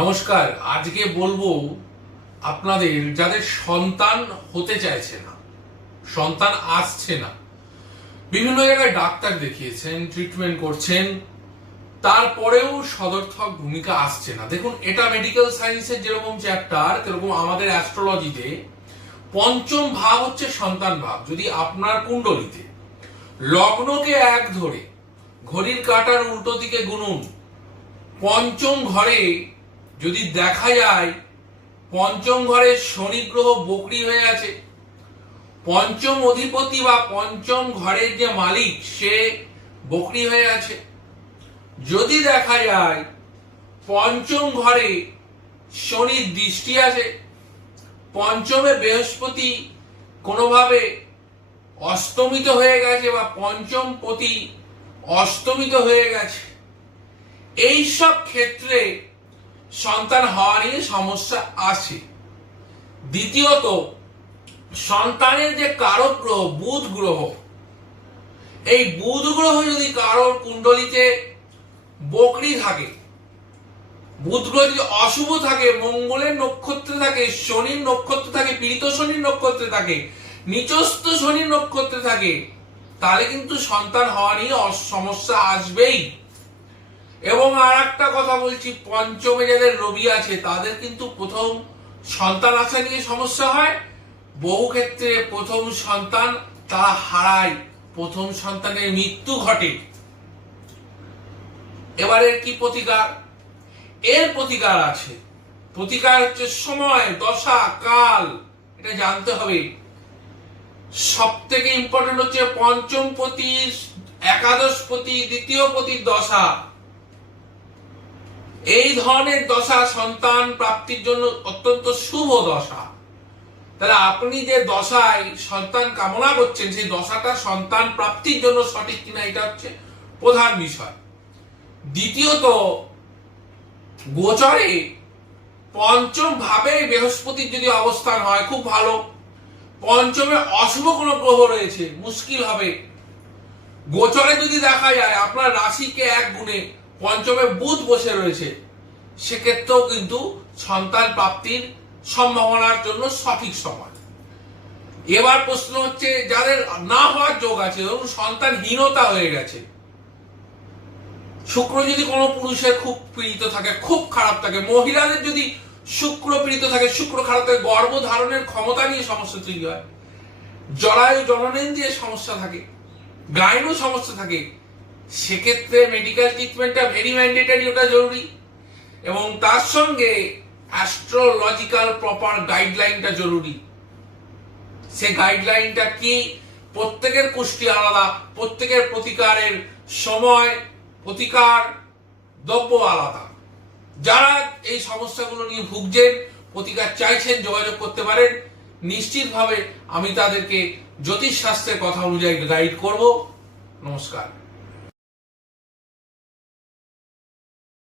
নমস্কার, আজকে বলব আপনাদের যাদের সন্তান হতে চাইছে না, সন্তান আসছে না, বিভিন্ন জায়গায় ডাক্তার দেখিয়েছেন ট্রিটমেন্ট করছেন, তারপরেও সদর্থক ভূমিকা আসছে না। দেখুন, এটা মেডিকেল সায়েন্সের যেরকম চ্যাপ্টার সেরকম আমাদের অ্যাস্ট্রোলজিতে পঞ্চম ভাব হচ্ছে সন্তান ভাব। যদি আপনার কুণ্ডলিতে লগ্নকে এক ধরে, ঘড়ির কাঁটার উল্টো দিকে গুনুন, পঞ্চম ঘরে যদি দেখা যায় পঞ্চম ঘরে শনি গ্রহ বকরি হয়ে আছে, পঞ্চম অধিপতি বা পঞ্চম ঘরের যে মালিক, সে বকরি হয়ে আছে। যদি দেখা যায় পঞ্চম ঘরে শনির দৃষ্টি আছে, পঞ্চমে বৃহস্পতি কোনোভাবে অস্তমিত হয়ে গেছে বা পঞ্চম পতি অস্তমিত হয়ে গেছে এই সব ক্ষেত্রে সন্তান হওয়া নিয়ে সমস্যা আছে। দ্বিতীয়ত, সন্তানের যে কারক গ্রহ, বুধ গ্রহ, এই বুধ গ্রহ যদি কারোর কুণ্ডলিতে বকরি থাকে, বুধ গ্রহ যদি অশুভ থাকে, মঙ্গলের নক্ষত্রে থাকে, শনির নক্ষত্রে থাকে, পীড়িত শনির নক্ষত্রে থাকে, নিচস্থ শনির নক্ষত্রে থাকে, তাহলে কিন্তু সন্তান হওয়া নিয়ে সমস্যা আসবেই। এবং আর একটা কথা বলছি, পঞ্চমে যাদের রবি আছে, তাদের কিন্তু প্রথম সন্তান আসা নিয়ে সমস্যা হয়। বহু ক্ষেত্রে প্রথম সন্তান তারা হারায়, প্রথম সন্তানের মৃত্যু ঘটে। এবারের কি প্রতিকার? এর প্রতিকার আছে। প্রতিকার হচ্ছে সময়, দশা, কাল, এটা জানতে হবে। সব থেকে ইম্পর্টেন্ট হচ্ছে পঞ্চম পতি একাদশ পতি দ্বিতীয় পতির দশা। এই ধরনের দশা সন্তান প্রাপ্তির জন্য অত্যন্ত শুভ দশা। তাহলে আপনি যে দশায় সন্তান কামনা করছেন, সেই দশাটা সন্তান প্রাপ্তির জন্য সঠিক কিনা এটা হচ্ছে প্রধান বিষয়। দ্বিতীয়ত, গোচরে পঞ্চম ভাবে বৃহস্পতির যদি অবস্থান হয়, খুব ভালো। পঞ্চমে অশুভ কোনো গ্রহ রয়েছে, মুশকিল হবে। গোচরে যদি দেখা যায়, আপনার রাশিকে এক গুণে পঞ্চমে বুধ বসে রয়েছে। সেক্ষেত্রেও কিন্তু সন্তান প্রাপ্তির সম্ভাবনার জন্য সঠিক সময়। এবার প্রশ্ন হচ্ছে, যাদের না হওয়ার যোগ আছে, ধরুন সন্তানহীনতা হয়ে গেছে, শুক্র যদি কোনো পুরুষের খুব পীড়িত থাকে, খুব খারাপ থাকে, মহিলাদের যদি শুক্র পীড়িত থাকে, শুক্র খারাপ থাকে গর্ভ ধারণের ক্ষমতা নিয়ে সমস্যা তৈরি হয়, জরায়ু জননেন্দ্রিয়ে সমস্যা থাকে গাইনও সমস্যা থাকে সেক্ষেত্রে মেডিকেল ট্রিটমেন্টটা ভেরি ম্যান্ডেটারি ওটা জরুরি। এবং তার সঙ্গে অ্যাস্ট্রোলজিক্যাল প্রপার গাইডলাইনটা জরুরি। সে গাইডলাইনটা কি? প্রত্যেকের কুষ্টি আলাদা, প্রত্যেকের প্রতিকারের সময়, প্রতিকার, দ্রব্য আলাদা। যারা এই সমস্যাগুলো নিয়ে ভুগছেন, প্রতিকার চাইছেন, যোগাযোগ করতে পারেন, নিশ্চিতভাবে আমি তাদেরকে জ্যোতিষ শাস্ত্রের কথা অনুযায়ী গাইড করব। নমস্কার।